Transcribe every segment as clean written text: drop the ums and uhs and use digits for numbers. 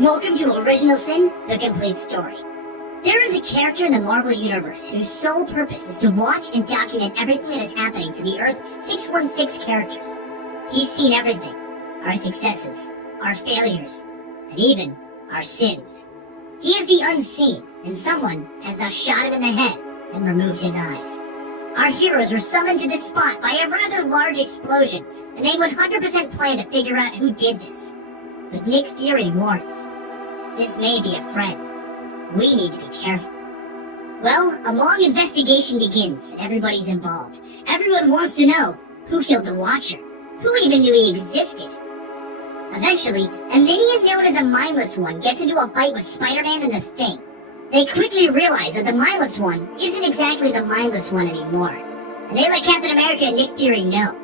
Welcome to Original Sin, the complete story. There is a character in the Marvel Universe whose sole purpose is to watch and document everything that is happening to the Earth 616 characters. He's seen everything. Our successes, our failures, and even our sins. He is the unseen, and someone has now shot him in the head and removed his eyes. Our heroes were summoned to this spot by a rather large explosion, and they 100% plan to figure out who did this. But Nick Fury warns, this may be a friend. We need to be careful. Well, a long investigation begins, and everybody's involved. Everyone wants to know who killed the Watcher, who even knew he existed. Eventually, a minion known as a Mindless One gets into a fight with Spider-Man and the Thing. They quickly realize that the Mindless One isn't exactly the Mindless One anymore, and they let Captain America and Nick Fury know.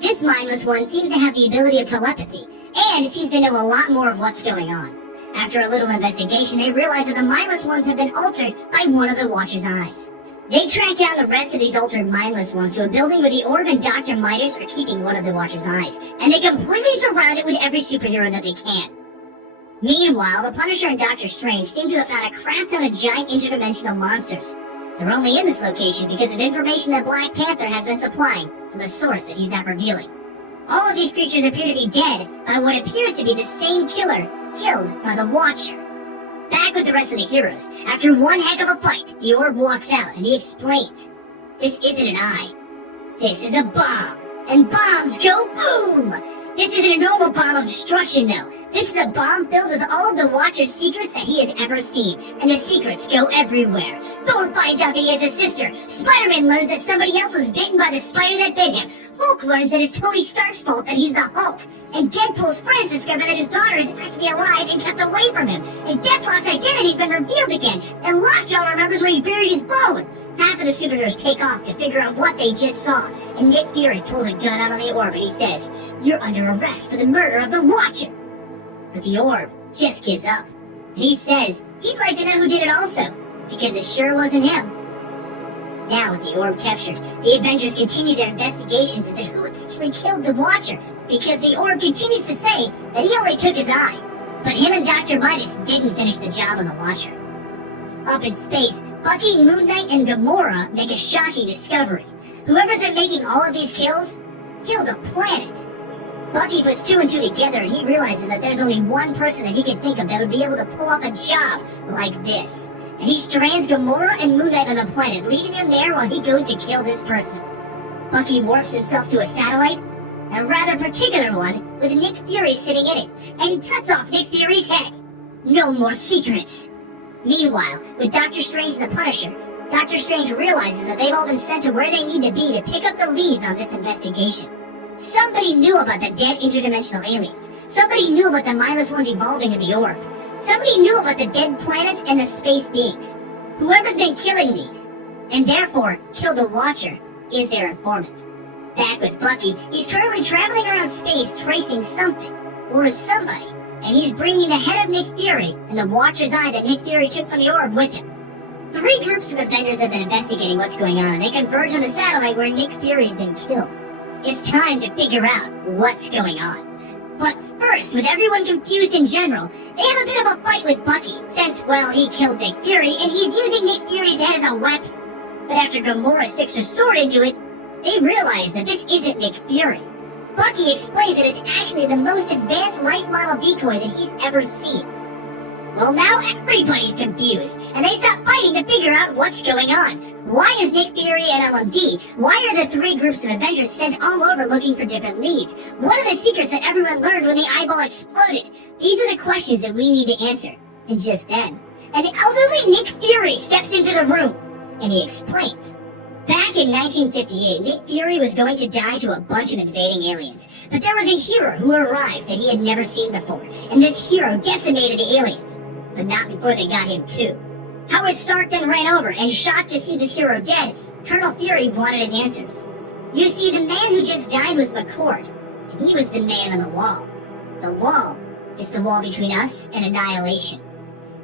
This Mindless One seems to have the ability of telepathy, and it seems to know a lot more of what's going on. After a little investigation, they realize that the Mindless Ones have been altered by one of the Watcher's eyes. They track down the rest of these altered Mindless Ones to a building where the Orb and Dr. Midas are keeping one of the Watcher's eyes, and they completely surround it with every superhero that they can. Meanwhile, the Punisher and Doctor Strange seem to have found a crap ton of giant interdimensional monsters. They're only in this location because of information that Black Panther has been supplying from a source that he's not revealing. All of these creatures appear to be dead by what appears to be the same killer killed by the Watcher. Back with the rest of the heroes, after one heck of a fight, the Orb walks out and he explains, this isn't an eye. This is a bomb, and bombs go boom! This isn't a normal bomb of destruction though. This is a bomb filled with all of the Watcher's secrets that he has ever seen, and the secrets go everywhere. Thor finds out that he has a sister. Spider-Man learns that somebody else was bitten by the spider that bit him. Hulk learns that it's Tony Stark's fault that he's the Hulk. And Deadpool's friends discover that his daughter is actually alive and kept away from him. And Deathlock's identity's been revealed again. And Lockjaw remembers where he buried his bone. Half of the superheroes take off to figure out what they just saw. And Nick Fury pulls a gun out on the Orb and he says, you're under arrest for the murder of the Watcher. But the Orb just gives up. And he says he'd like to know who did it also, because it sure wasn't him. Now with the Orb captured, the Avengers continue their investigations as to who actually killed the Watcher, because the Orb continues to say that he only took his eye. But him and Dr. Midas didn't finish the job on the Watcher. Up in space, Bucky, Moon Knight, and Gamora make a shocking discovery. Whoever's been making all of these kills killed a planet. Bucky puts two and two together and he realizes that there's only one person that he can think of that would be able to pull off a job like this. And he strands Gamora and Moon Knight on the planet, leaving them there while he goes to kill this person. Bucky warps himself to a satellite, a rather particular one, with Nick Fury sitting in it, and he cuts off Nick Fury's head. No more secrets. Meanwhile, with Doctor Strange and the Punisher, Doctor Strange realizes that they've all been sent to where they need to be to pick up the leads on this investigation. Somebody knew about the dead interdimensional aliens. Somebody knew about the Mindless Ones evolving in the Orb. Somebody knew about the dead planets and the space beings. Whoever's been killing these, and therefore killed the Watcher, is their informant. Back with Bucky, he's currently traveling around space tracing something, or somebody, and he's bringing the head of Nick Fury and the Watcher's eye that Nick Fury took from the Orb with him. 3 groups of Avengers have been investigating what's going on, and they converge on the satellite where Nick Fury's been killed. It's time to figure out what's going on. But first, with everyone confused in general, they have a bit of a fight with Bucky, since, well, he killed Nick Fury, and he's using Nick Fury's head as a weapon. But after Gamora sticks her sword into it, they realize that this isn't Nick Fury. Bucky explains that it's actually the most advanced life model decoy that he's ever seen. Well, now everybody's confused, and they stop fighting to figure out what's going on. Why is Nick Fury an LMD? Why are the 3 groups of Avengers sent all over looking for different leads? What are the secrets that everyone learned when the eyeball exploded? These are the questions that we need to answer. And just then, an elderly Nick Fury steps into the room, and he explains. Back in 1958, Nick Fury was going to die to a bunch of invading aliens. But there was a hero who arrived that he had never seen before, and this hero decimated the aliens. But not before they got him too. Howard Stark then ran over, and shocked to see this hero dead, Colonel Fury wanted his answers. You see, the man who just died was McCord, and he was the man on the wall. The wall is the wall between us and annihilation.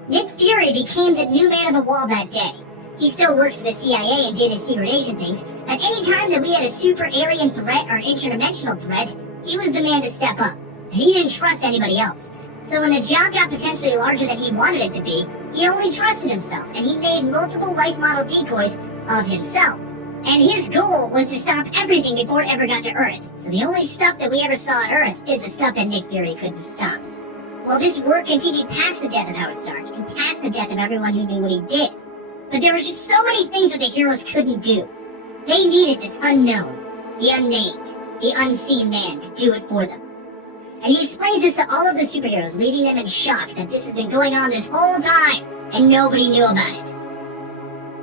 Nick Fury became the new man on the wall that day. He still worked for the CIA and did his secret agent things, but any time that we had a super alien threat or interdimensional threat, he was the man to step up, and he didn't trust anybody else. So when the job got potentially larger than he wanted it to be, he only trusted himself, and he made multiple life model decoys of himself. And his goal was to stop everything before it ever got to Earth. So the only stuff that we ever saw on Earth is the stuff that Nick Fury couldn't stop. Well, this work continued past the death of Howard Stark, and past the death of everyone who knew what he did. But there were just so many things that the heroes couldn't do. They needed this unknown, the unnamed, the unseen man to do it for them. And he explains this to all of the superheroes, leaving them in shock that this has been going on this whole time, and nobody knew about it.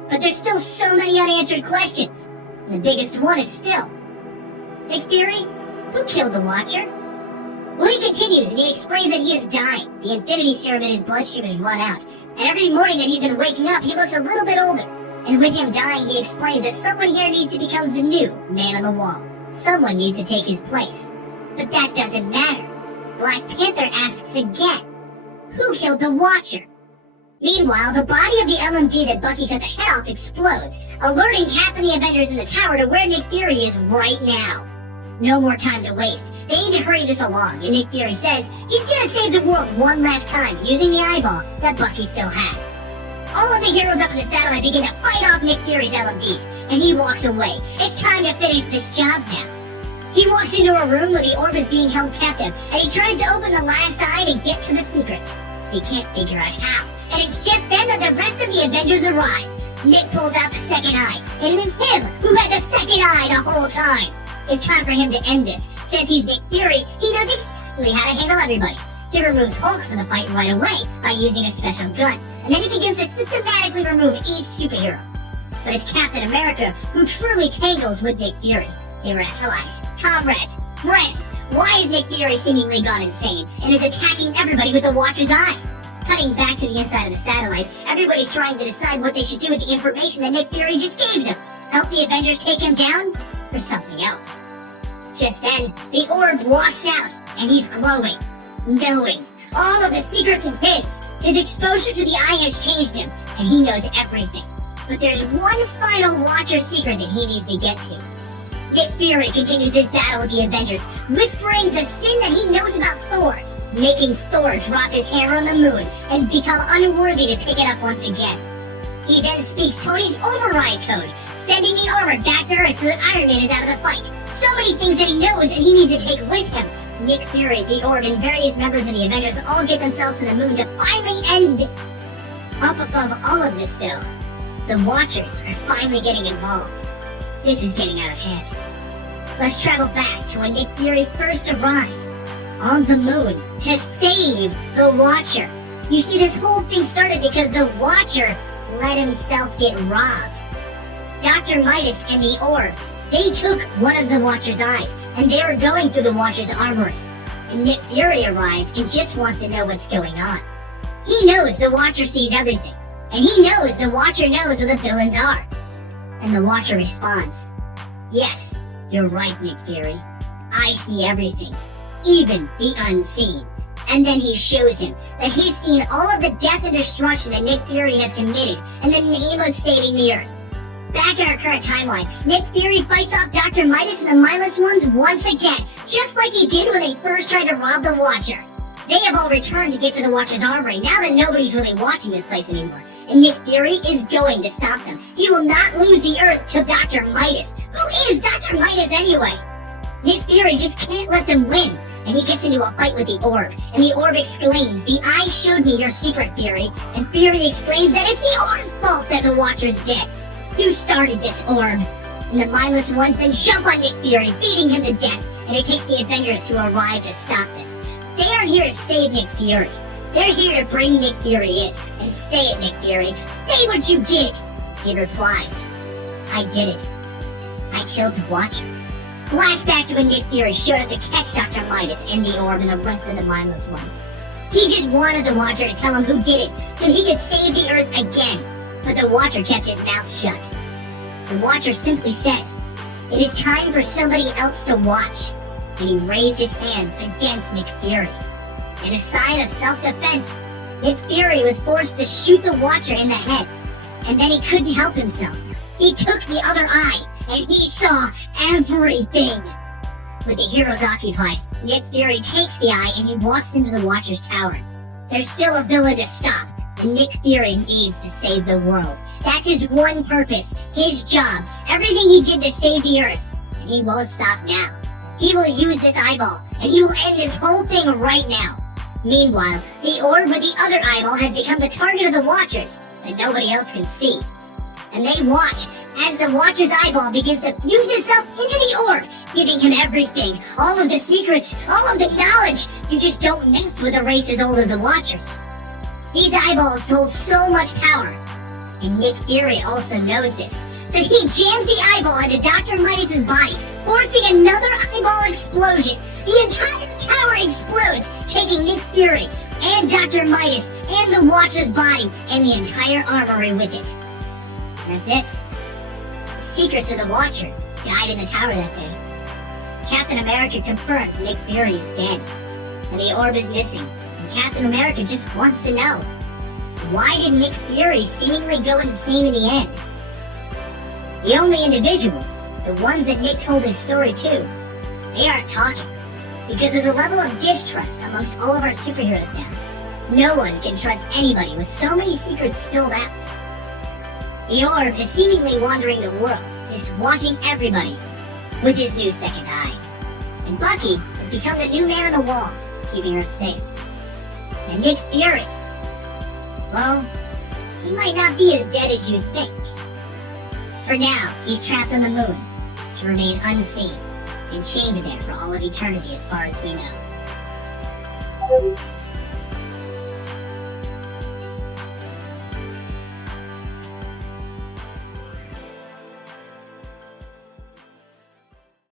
But there's still so many unanswered questions. And the biggest one is still, Nick Fury, who killed the Watcher? Well, he continues and he explains that he is dying. The Infinity Serum in his bloodstream has run out. And every morning that he's been waking up, he looks a little bit older. And with him dying, he explains that someone here needs to become the new man on the wall. Someone needs to take his place. But that doesn't matter. Black Panther asks again, who killed the Watcher? Meanwhile, the body of the LMD that Bucky cut the head off explodes, alerting Cap and the Avengers in the tower to where Nick Fury is right now. No more time to waste. They need to hurry this along, and Nick Fury says he's gonna save the world one last time using the eyeball that Bucky still had. All of the heroes up in the satellite begin to fight off Nick Fury's LMDs, and he walks away. It's time to finish this job now. He walks into a room where the orb is being held captive, and he tries to open the last eye to get to the secrets. He can't figure out how, and it's just then that the rest of the Avengers arrive. Nick pulls out the second eye, and it is him who had the second eye the whole time. It's time for him to end this. Since he's Nick Fury, he knows exactly how to handle everybody. He removes Hulk from the fight right away by using a special gun, and then he begins to systematically remove each superhero. But it's Captain America who truly tangles with Nick Fury. They were allies, comrades, friends. Why is Nick Fury seemingly gone insane and is attacking everybody with the Watcher's eyes? Cutting back to the inside of the satellite, everybody's trying to decide what they should do with the information that Nick Fury just gave them. Help the Avengers take him down? Or something else. Just then, the orb walks out, and he's glowing, knowing all of the secrets of his exposure to the eye has changed him, and he knows everything. But there's one final Watcher secret that he needs to get to. Nick Fury continues his battle with the Avengers, whispering the sin that he knows about Thor, making Thor drop his hammer on the moon and become unworthy to pick it up once again. He then speaks Tony's override code, sending the armor back to Earth so that Iron Man is out of the fight. So many things that he knows and he needs to take with him. Nick Fury, the Orb, and various members of the Avengers all get themselves to the moon to finally end this. Up above all of this, though, the Watchers are finally getting involved. This is getting out of hand. Let's travel back to when Nick Fury first arrived on the moon to save the Watcher. You see, this whole thing started because the Watcher let himself get robbed. Dr. Midas and the Orb, they took one of the Watcher's eyes, and they were going through the Watcher's armory. And Nick Fury arrived and just wants to know what's going on. He knows the Watcher sees everything, and he knows the Watcher knows where the villains are. And the Watcher responds, "Yes, you're right, Nick Fury. I see everything, even the unseen." And then he shows him that he's seen all of the death and destruction that Nick Fury has committed in the name of saving the Earth. Back in our current timeline, Nick Fury fights off Dr. Midas and the Mindless Ones once again, just like he did when they first tried to rob the Watcher. They have all returned to get to the Watcher's armory now that nobody's really watching this place anymore. And Nick Fury is going to stop them. He will not lose the Earth to Dr. Midas. Who is Dr. Midas anyway? Nick Fury just can't let them win. And he gets into a fight with the Orb. And the Orb exclaims, "The eye showed me your secret, Fury." And Fury exclaims that it's the Orb's fault that the Watcher's dead. "You started this, Orb." And the Mindless Ones then jump on Nick Fury, beating him to death. And it takes the Avengers who arrive to stop this. They aren't here to save Nick Fury. They're here to bring Nick Fury in. And say it, Nick Fury. Say what you did. He replies, "I did it. I killed the Watcher." Flashback to when Nick Fury showed up to catch Dr. Midas and the Orb and the rest of the Mindless Ones. He just wanted the Watcher to tell him who did it so he could save the Earth again. But the Watcher kept his mouth shut. The Watcher simply said, "It is time for somebody else to watch." And he raised his hands against Nick Fury. In a sign of self-defense, Nick Fury was forced to shoot the Watcher in the head. And then he couldn't help himself. He took the other eye, and he saw everything. With the heroes occupied, Nick Fury takes the eye and he walks into the Watcher's tower. There's still a villain to stop, and Nick Fury needs to save the world. That's his one purpose, his job, everything he did to save the Earth. And he won't stop now. He will use this eyeball, and he will end this whole thing right now. Meanwhile, the orb with the other eyeball has become the target of the Watchers that nobody else can see. And they watch as the Watcher's eyeball begins to fuse itself into the orb, giving him everything, all of the secrets, all of the knowledge. You just don't mess with a race as old as the Watchers. These eyeballs hold so much power, and Nick Fury also knows this. So he jams the eyeball into Dr. Midas's body, forcing another eyeball explosion. The entire tower explodes, taking Nick Fury and Dr. Midas and the Watcher's body and the entire armory with it. That's it. The secrets of the Watcher died in the tower that day. Captain America confirms Nick Fury is dead, and the orb is missing, and Captain America just wants to know, why did Nick Fury seemingly go insane in the end? The only individuals, the ones that Nick told his story to, they aren't talking, because there's a level of distrust amongst all of our superheroes now. No one can trust anybody with so many secrets spilled out. The orb is seemingly wandering the world, just watching everybody with his new second eye. And Bucky has become the new man on the wall, keeping Earth safe. And Nick Fury, well, he might not be as dead as you think. For now, he's trapped on the moon, to remain unseen, and chained there for all of eternity as far as we know.